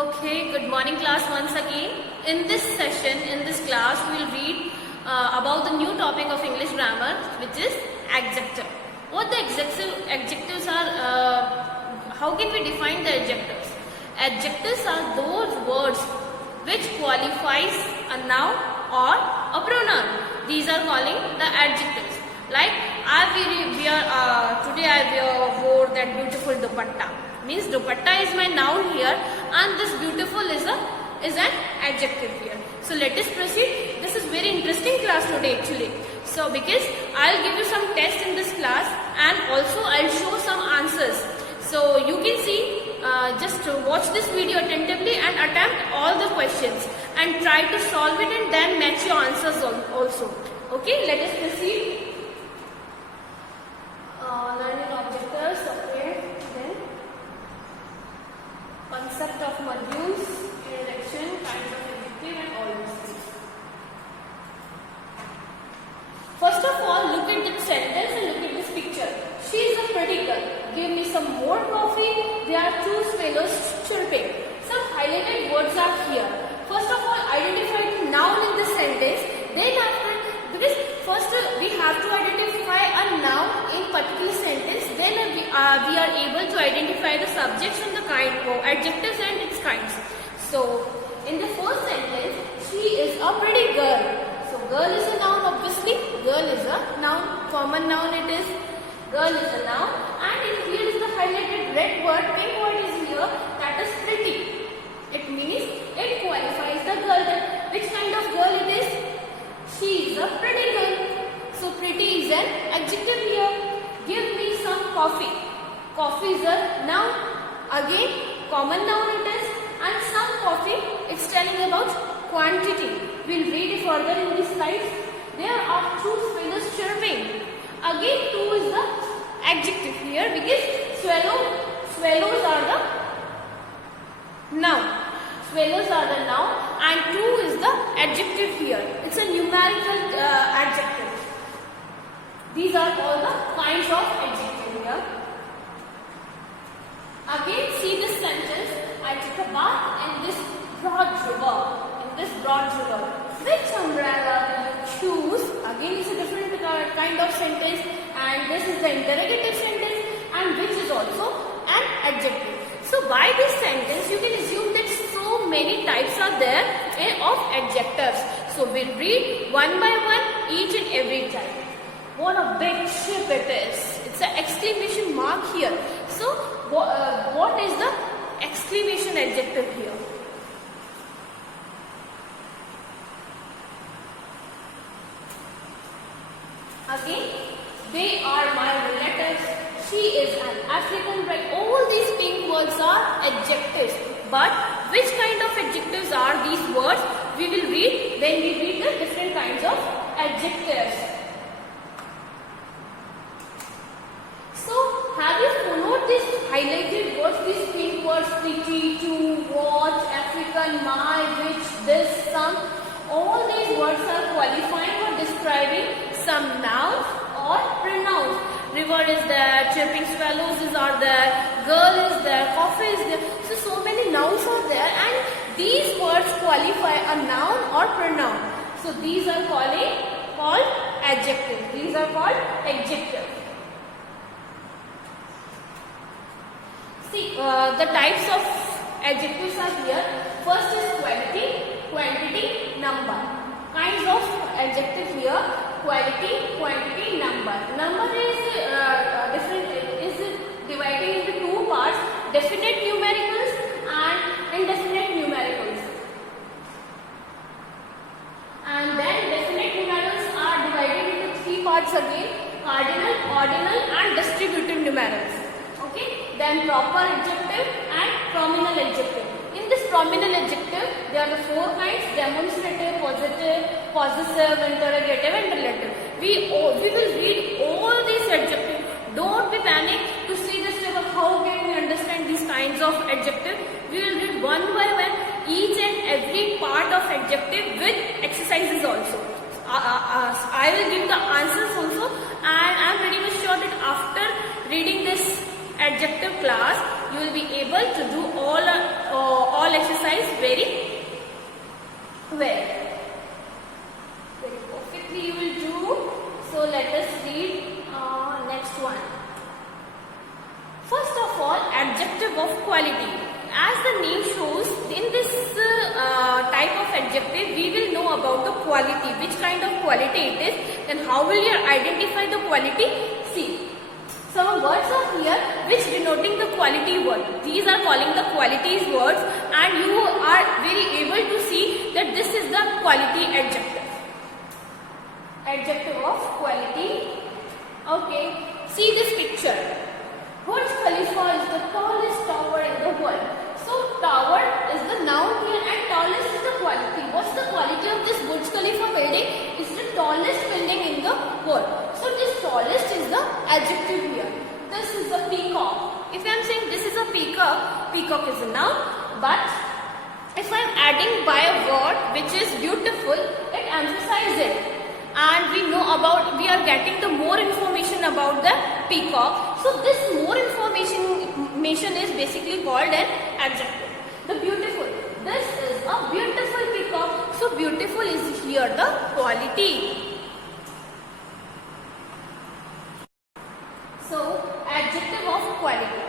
Okay, good morning class once again. In this session, in this class, we will read about the new topic of English grammar, which is adjective. What the adjectives are, how can we define the adjectives? Adjectives are those words which qualifies a noun or a pronoun. These are calling the adjectives. Like, today I wore that beautiful dupatta. Means dupatta is my noun here and this beautiful is an adjective here. So let us proceed. This is very interesting class today actually. So because I'll give you some tests in this class and also I'll show some answers. So you can see, just watch this video attentively and attempt all the questions and try to solve it and then match your answers also. Okay, let us proceed. Learning objectives, okay, then concept of modules, introduction, kinds of adjective and all these things. First of all, look at the sentence and look at this picture. She is a pretty girl. Give me some more coffee. There are two swallows chirping. Some highlighted words are here. First of all, identify the noun in the sentence. Then after, because first we have to identify a noun in particular sentence. Then we are able to identify the subjects and the kind of adjectives and its kinds. So in the first sentence, she is a pretty girl. So girl is a noun obviously. Girl is a noun. Common noun it is. Girl is a noun. And here is the highlighted red word. Pink word is here. That is pretty. It means it qualifies the girl. Which kind of girl it is? She is a pretty girl. So pretty is an adjective here. Give me some coffee. Coffee is a noun. Again, common noun it is. And some coffee, it's telling about quantity. We'll read it further in these slides. There are two swallows chirping. Again, two is the adjective here because swallows are the noun. Swallows are the noun and two is the adjective here. It's a numerical adjective. These are all the kinds of adjective here. Again, see this sentence. I took a bath in this broad river. Which umbrella will you choose? Again, it's a different kind of sentence. And this is the interrogative sentence. And which is also an adjective. So by this sentence, you can assume that so many types are there of adjectives. So we'll read one by one each and every type. What a big ship it is. It's an exclamation mark here. So what is the exclamation adjective here? Again, they are my relatives. She is an African bride. All these pink words are adjectives. But which kind of adjectives are these words? We will read when we read the different kinds of adjectives. So, have you followed these highlighted words, these pink words, pretty, to, watch, African, my, which, this, some? All these words are qualifying or describing some nouns or pronouns. River is there, chirping swallows are there, girl is there, coffee is there. So many nouns are there and these words qualify a noun or pronoun. So these are called adjectives. These are called adjectives. See, the types of adjectives are here. First is quality, quantity, number. Kinds of adjective here: quality, quantity, number. Number is divided into two parts: definite numericals and indefinite numericals. And then definite numerals are divided into three parts again: cardinal, ordinal, and distributive numerals. Okay. Then proper adjective and prominent adjective. In this prominent adjective, there are the four kinds: demonstrative, positive, possessive, interrogative, and relative. We will read all these adjectives. Don't be panic to see this table. How can we understand these kinds of adjective? We will read one by one each and every part of adjective with exercises also. I will give the answers also, and I am pretty much sure that after reading this adjective class, you will be able to do all exercises exercise very well. Very perfectly you will do. So let us read next one. First of all, adjective of quality. As the name shows, in this type of adjective, we will know about the quality, which kind of quality it is, then how will you identify the quality? See, some words are here which denoting the quality word. These are calling the qualities words, and you are very able to see that this is the quality adjective. Adjective of quality. Okay, see this picture. Burj Khalifa is the tallest tower in the world. So tower is the noun here and tallest is the quality. What's the quality of this Burj Khalifa building? It's the tallest building in the world. So this tallest is the adjective here. This is a peacock. If I am saying this is a peacock, peacock is a noun. But if I am adding by a word which is beautiful, it emphasizes it. And we are getting the more information about the peacock. So this more information is basically called an adjective. The beautiful. This is a beautiful peacock. So beautiful is here the quality. So adjective of quality.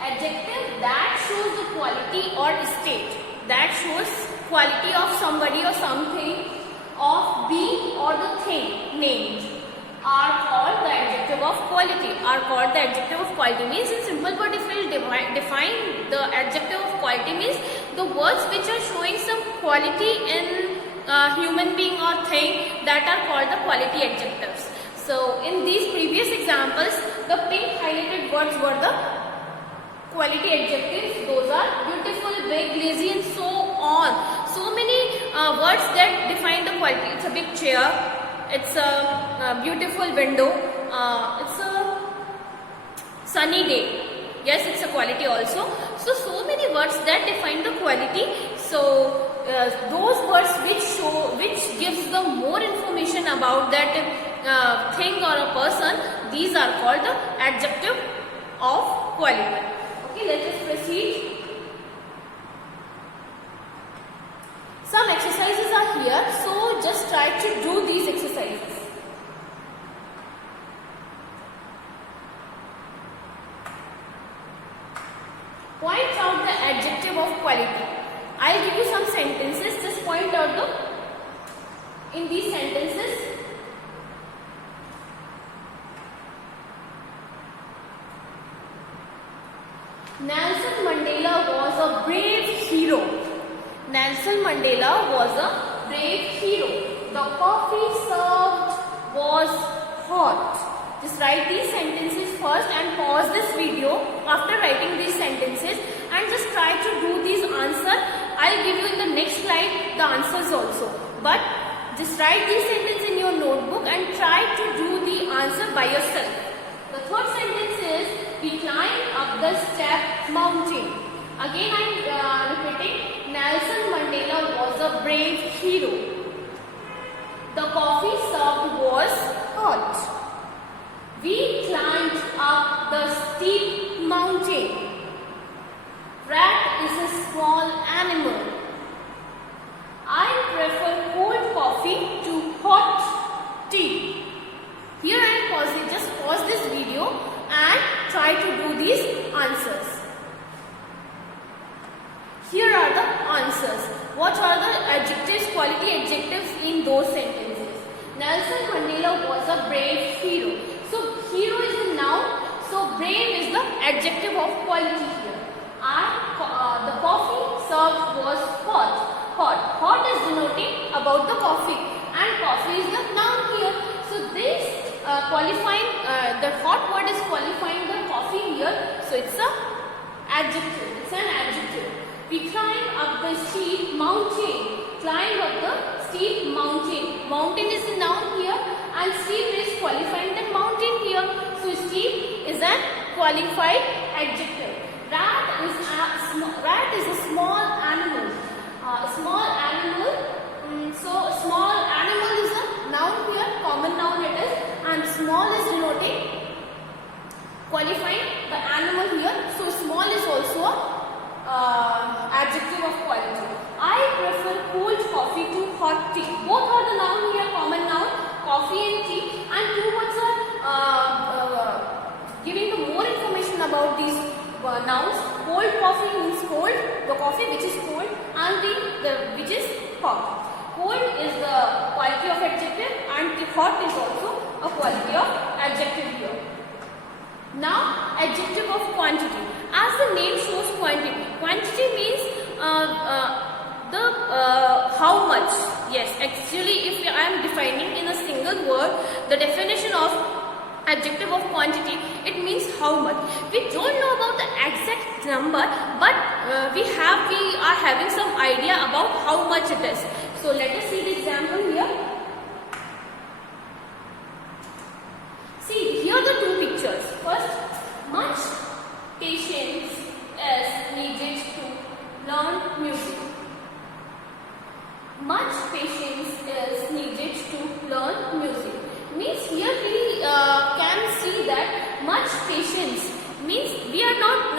Adjective that shows the quality or state. That shows quality of somebody or something, of being or the thing named, are called the adjective of quality. Are called the adjective of quality means, in simple word, if we will define the adjective of quality means the words which are showing some quality in human being or thing, that are called the quality adjectives. So in these previous examples, the pink highlighted words were the quality adjectives. Those are beautiful, big, lazy, and so on. So many words that define the quality. It's a big chair, it's a beautiful window, it's a sunny day. Yes, it's a quality also. So many words that define the quality. So those words which gives the more information about that thing or a person, these are called the adjective of quality. Okay, let us proceed. Some exercises are here, so just try to do these exercises. Point out the adjective of quality. I'll give you some sentences, just point out in these sentences. Nelson Mandela was a brave hero. Nelson Mandela was a brave hero. The coffee served was hot. Just write these sentences first and pause this video after writing these sentences and just try to do these answers. I'll give you in the next slide the answers also. But just write these sentences in your notebook and try to do the answer by yourself. The third sentence is, we climbed up the step mountain. Again I am repeating, Nelson Mandela was a brave hero. The coffee served was hot. We climbed up the steep mountain. Rat is a small animal. I prefer cold coffee to hot tea. Here I am pausing, just pause this video and try to do these answers. Here are the answers. What are the adjectives, quality adjectives in those sentences? Nelson Mandela was a brave hero. So hero is a noun, so brave is the adjective of quality here. The coffee served was hot. Hot is denoting about the coffee, and coffee is the noun here. So this qualifying, the hot word is qualifying the coffee here. So it's a adjective. It's an adjective. We climb up the steep mountain. Climb up the steep mountain. Mountain is a noun here, and steep is qualifying the mountain here. So steep is a qualified adjective. Rat is a small animal. Small animal. So small animal is a noun here, common noun it is, and small is denoting qualifying the animal here. So small is also a adjective of quality. about these nouns. Cold coffee means cold, the coffee which is cold, and the which is hot. Cold is the quality of adjective, and the hot is also a quality of adjective here. Now, adjective of quantity. As the name shows, quantity. Quantity means how much. Yes, actually, if I am defining in a single word the definition of adjective of quantity, it means how much. We don't know about the exact number, but we are having some idea about how much it is. So let us see the example here. See, here are the two pictures. First, much patience is needed to learn music. Much patience is needed to learn music. Means here we can see that much patience means we cannot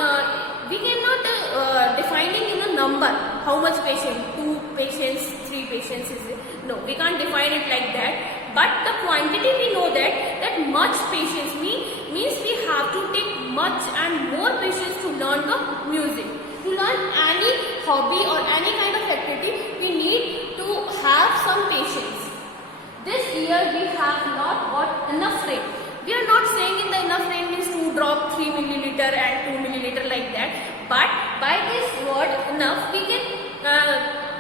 defining in a number how much patience, 2 patience, 3 patience is it? No, we can't define it like that. But the quantity we know that much patience means we have to take much and more patience to learn the music. To learn any hobby or any kind of activity, we need to have some patience. This year we have not got enough rain. We are not saying in the enough rain means to drop 3 milliliter and 2 milliliter like that. But by this word enough, we can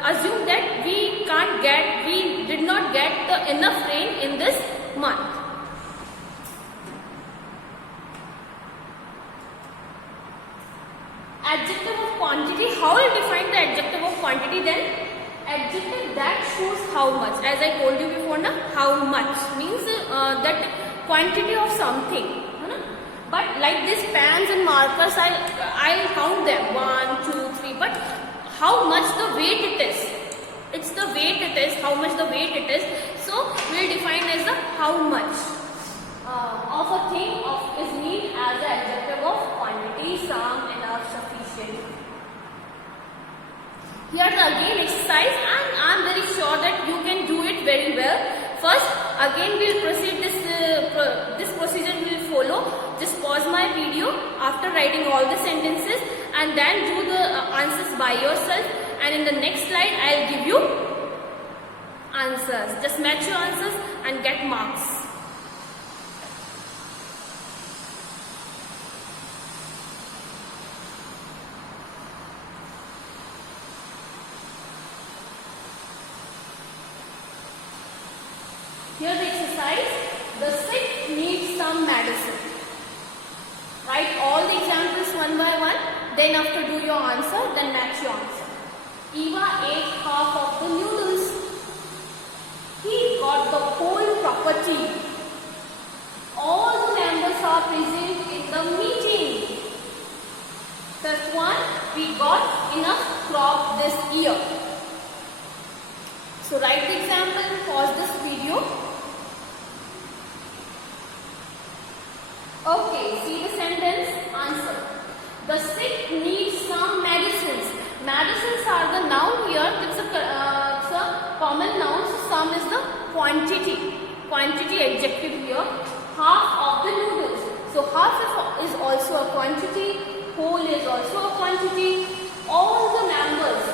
assume that we did not get the enough rain in this month. Adjective of quantity. How will define the adjective of quantity then? Adjective that shows how much. As I told you before, how much means that quantity of something. But like this pens and markers, I'll count them 1, 2, 3. But how much the weight it is? It's the weight it is. How much the weight it is? So we'll define as the how much of a thing is need as the adjective of quantity, some, enough, sufficient. Here again exercise, and I am very sure that you can do it very well. First, again we'll proceed this procedure will follow. Just pause my video after writing all the sentences and then do the answers by yourself. And in the next slide, I'll give you answers. Just match your answers and get marks. Here the exercise, the sick needs some medicine. Write all the examples one by one, then after do your answer, then match your answer. Eva ate half of the noodles. He got the whole property. All the members are present in the meeting. First one, we got enough crop this year. So write the example, pause this video. Okay, see the sentence, answer. The sick needs some medicines. Medicines are the noun here, it's a common noun, so some is the quantity. Quantity adjective here, half of the noodles. So half is also a quantity, whole is also a quantity. All the members,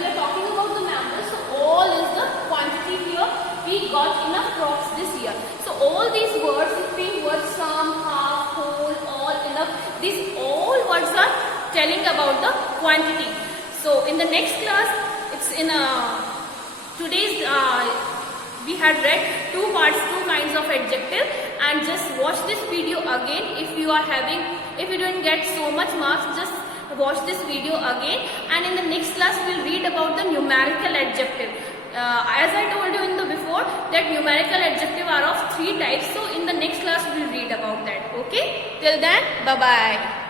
we are talking about the members, so all is the quantity here. We got enough crops this year. So all these words, the three words, some, half, whole, all, enough, these all words are telling about the quantity. So in the next class, it's in today's we had read two kinds of adjective, and just watch this video again. If you don't get so much marks, just watch this video again, and in the next class we'll read about the numerical adjective. As I told you in the before, that numerical adjective are of 3 types. So in the next class we'll read about that. Okay? Till then, bye bye.